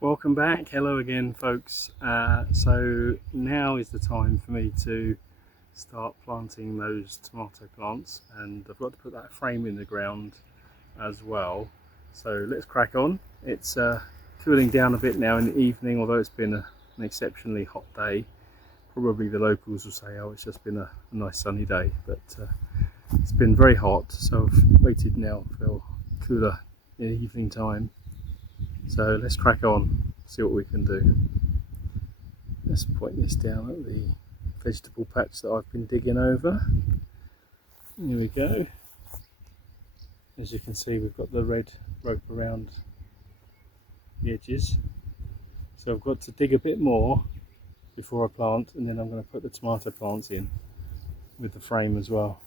Welcome back. Hello again, folks. So now is the time for me to start planting those tomato plants, and I've got to put that frame in the ground as well. So let's crack on. It's cooling down a bit now in the evening, although it's been an exceptionally hot day. Probably the locals will say, oh, it's just been a nice sunny day, but it's been very hot, so I've waited now for cooler in the evening time. So let's crack on, see what we can do. Let's point this down at the vegetable patch that I've been digging over. Here we go. As you can see, we've got the red rope around the edges. So I've got to dig a bit more before I plant, and then I'm going to put the tomato plants in with the frame as well.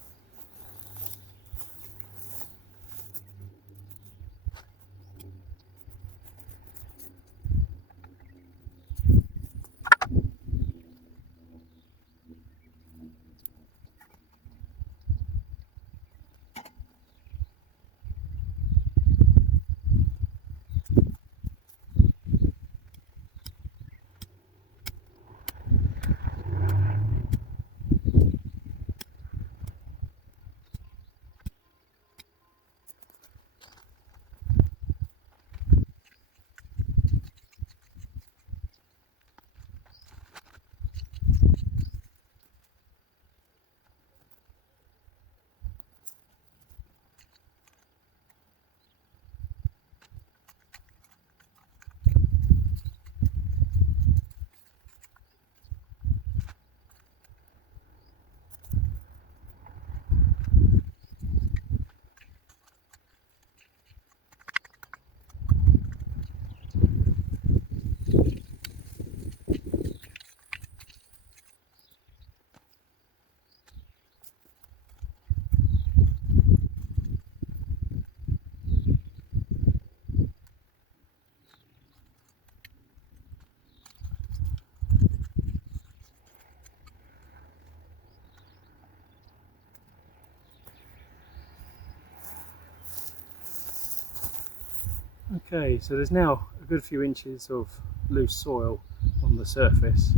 Okay, so there's now a good few inches of loose soil on the surface,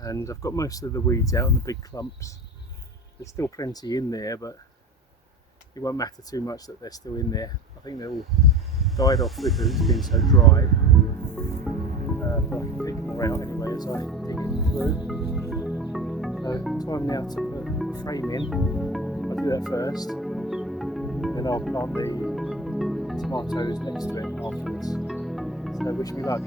and I've got most of the weeds out and the big clumps. There's still plenty in there, but it won't matter too much that they're still in there. I think they're all died off because it's been so dry. But I can pick more out anyway as I dig it through. So time now to put the frame in. I'll do that first, then I'll plant the tomatoes next to it afterwards. So wish me luck.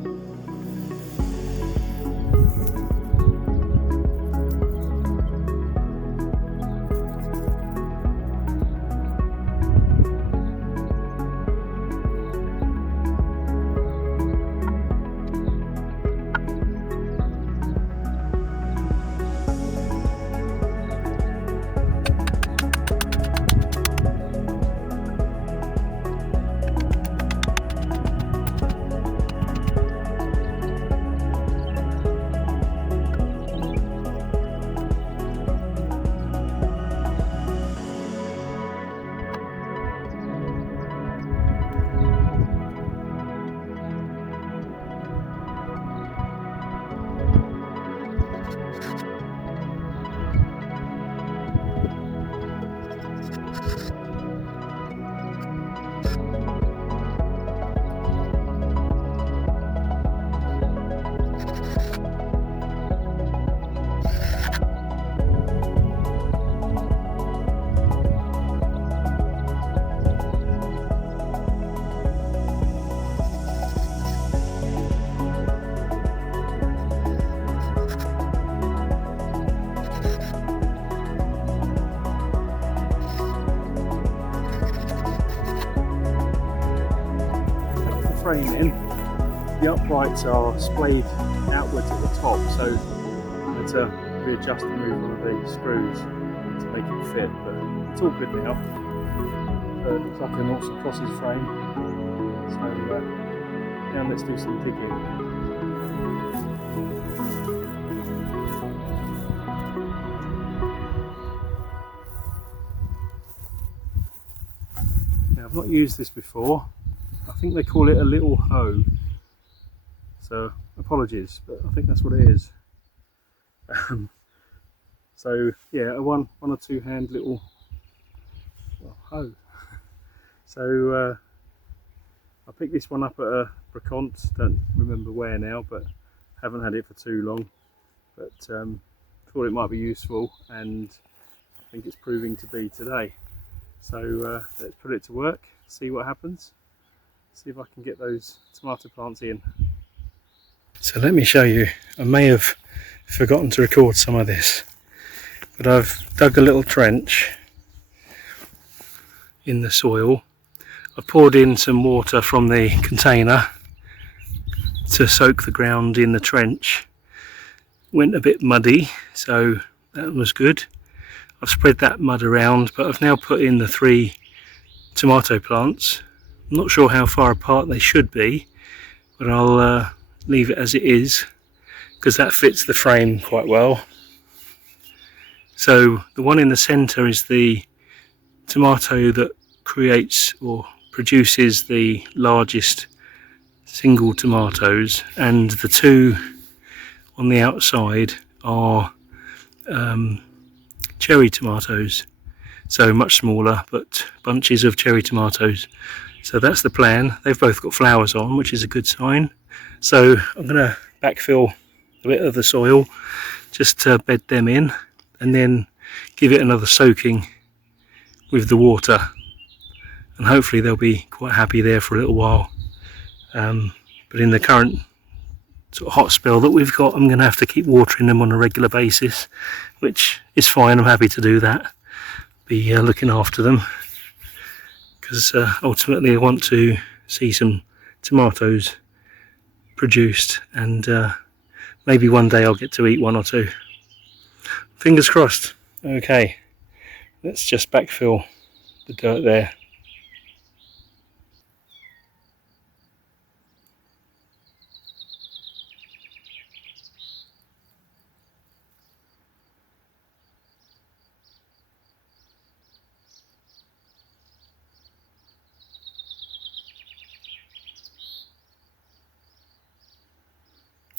Frame in, the uprights are splayed outwards at the top, so I'm going to readjust and move one of the screws to make it fit, but it's all good now. It looks like an awesome crosses frame, so now let's do some digging. Now I've not used this before. I think they call it a little hoe. so apologies, but I think that's what it is. So yeah, a one or two hand little hoe. So I picked this one up at a Bracont, don't remember where now, but haven't had it for too long, but thought it might be useful, and I think it's proving to be today. So let's put it to work, see what happens, see if I can get those tomato plants in. So let me show you. I may have forgotten to record some of this, but I've dug a little trench in the soil. I've poured in some water from the container to soak the ground in the trench. Went a bit muddy, so that was good. I've spread that mud around, but I've now put in the 3 tomato plants. I'm not sure how far apart they should be, but I'll leave it as it is because that fits the frame quite well. So the one in the centre is the tomato that creates or produces the largest single tomatoes, and the 2 on the outside are cherry tomatoes, so much smaller, but bunches of cherry tomatoes. So that's the plan. They've both got flowers on, which is a good sign. So I'm going to backfill a bit of the soil just to bed them in, and then give it another soaking with the water, and hopefully they'll be quite happy there for a little while. But in the current sort of hot spell that we've got, I'm going to have to keep watering them on a regular basis, which is fine. I'm happy to do that, be looking after them, because ultimately I want to see some tomatoes produced, and maybe one day I'll get to eat 1 or 2. Fingers crossed. Okay, let's just backfill the dirt there.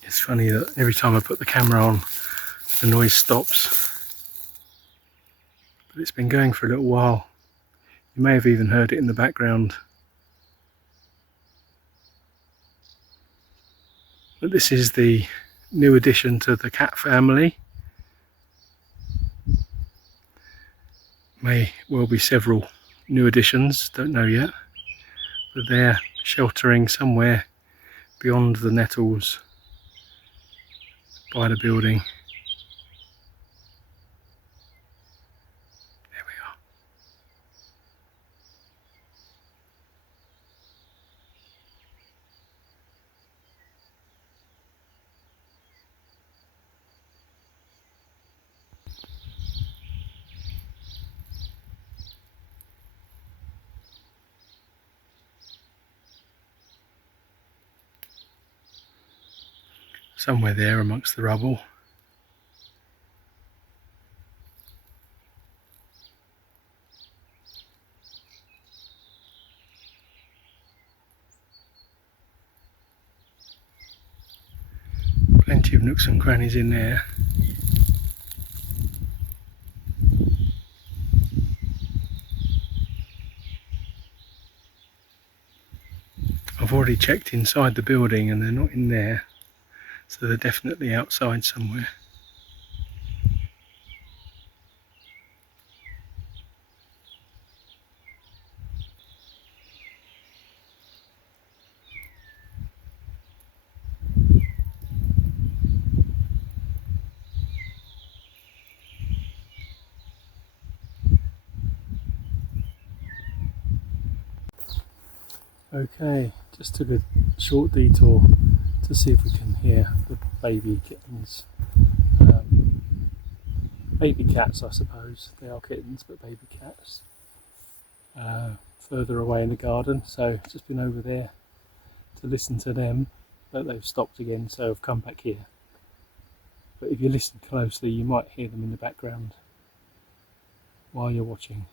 It's funny that every time I put the camera on, the noise stops. But it's been going for a little while. You may have even heard it in the background. But this is the new addition to the cat family. May well be several new additions, don't know yet. But they're sheltering somewhere beyond the nettles by the building. There we are. Somewhere there amongst the rubble. Plenty of nooks and crannies in there. I've already checked inside the building and they're not in there, so they're definitely outside somewhere. Okay, just took a short detour to see if we can hear the baby kittens. Baby cats, I suppose. They are kittens, but baby cats. Further away in the garden, so just been over there to listen to them, but they've stopped again, so I've come back here. But if you listen closely, you might hear them in the background while you're watching.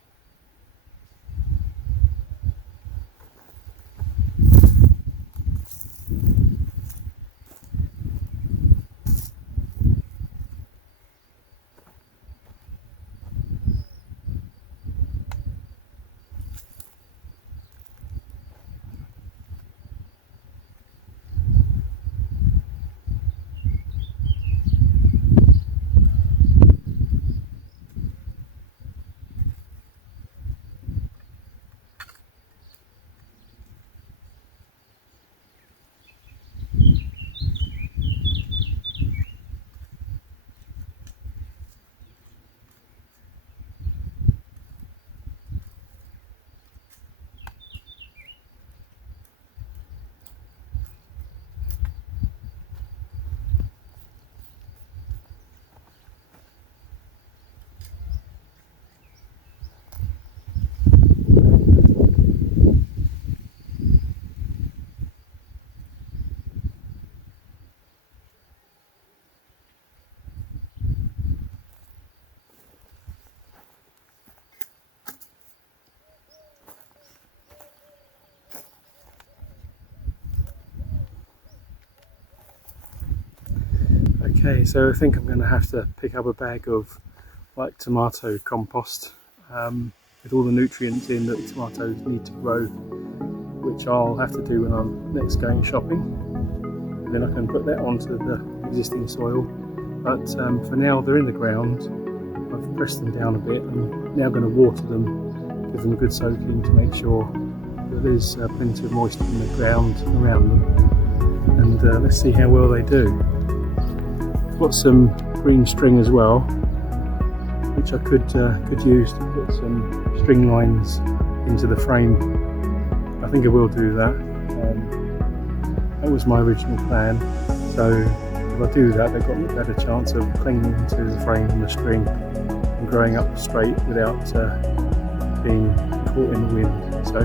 Okay, so I think I'm going to have to pick up a bag of like tomato compost with all the nutrients in that tomatoes need to grow, which I'll have to do when I'm next going shopping. Then I can put that onto the existing soil, but for now they're in the ground. I've pressed them down a bit. I'm now going to water them, give them a good soaking to make sure that there's plenty of moisture in the ground around them, and let's see how well they do. I've got some green string as well, which I could use to put some string lines into the frame. I think I will do that. That was my original plan. So if I do that, they've got a better chance of clinging to the frame and the string and growing up straight without being caught in the wind. So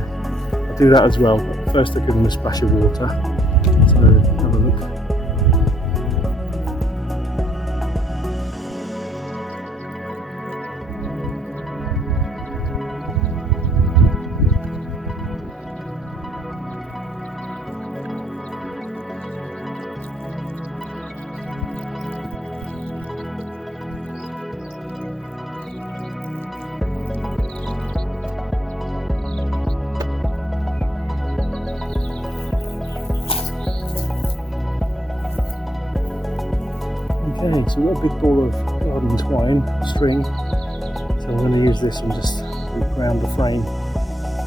I'll do that as well. But first I'll give them a splash of water. So have a look. Okay, so we've got a big ball of garden twine string, so I'm going to use this and just loop around the frame,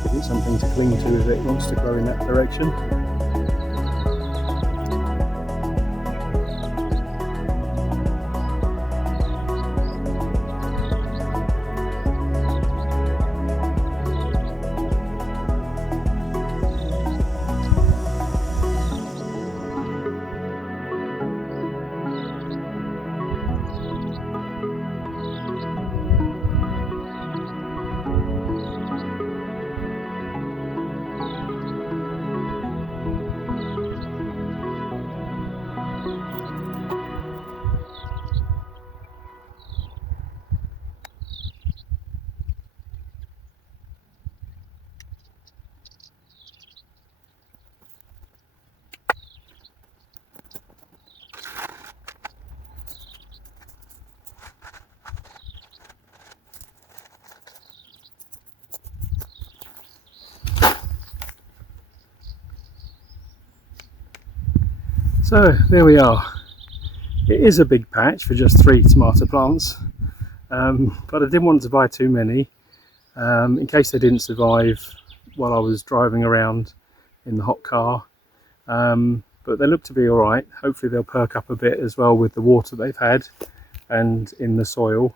give it something to cling to if it wants to grow in that direction. So there we are. It is a big patch for just 3 tomato plants, but I didn't want to buy too many in case they didn't survive while I was driving around in the hot car, but they look to be alright. Hopefully they'll perk up a bit as well with the water they've had and in the soil.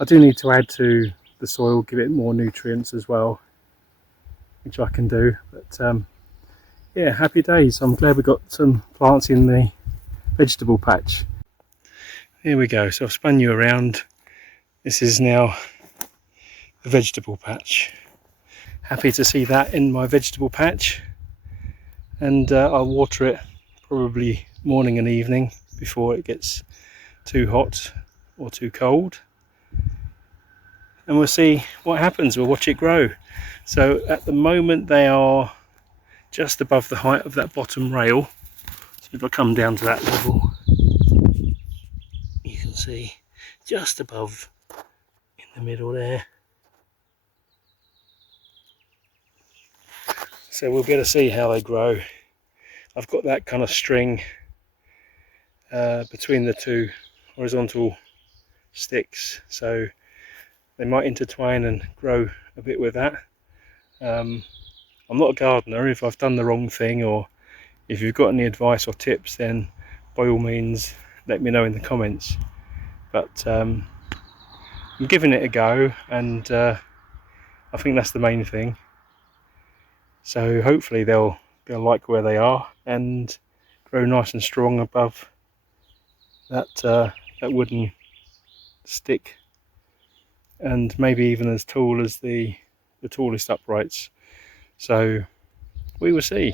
I do need to add to the soil, give it more nutrients as well, which I can do, but yeah, happy days. I'm glad we got some plants in the vegetable patch. Here we go, so I've spun you around. This is now the vegetable patch. Happy to see that in my vegetable patch, and I'll water it probably morning and evening before it gets too hot or too cold, and we'll see what happens. We'll watch it grow. So at the moment they are just above the height of that bottom rail. So if I come down to that level, you can see just above in the middle there. So we'll be able to see how they grow. I've got that kind of string between the 2 horizontal sticks, so they might intertwine and grow a bit with that. I'm not a gardener. If I've done the wrong thing, or if you've got any advice or tips, then by all means let me know in the comments. But I'm giving it a go, and I think that's the main thing. So hopefully they'll like where they are and grow nice and strong above that wooden stick, and maybe even as tall as the tallest uprights. So we will see,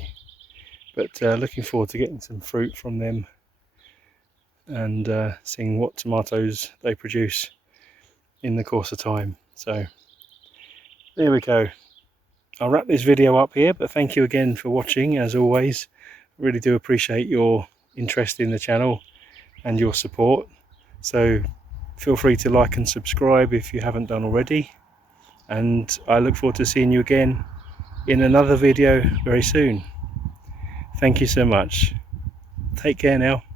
but looking forward to getting some fruit from them and seeing what tomatoes they produce in the course of time. So there we go. I'll wrap this video up here, but thank you again for watching. As always, I really do appreciate your interest in the channel and your support. So feel free to like and subscribe if you haven't done already, and I look forward to seeing you again in another video very soon. Thank you so much. Take care now.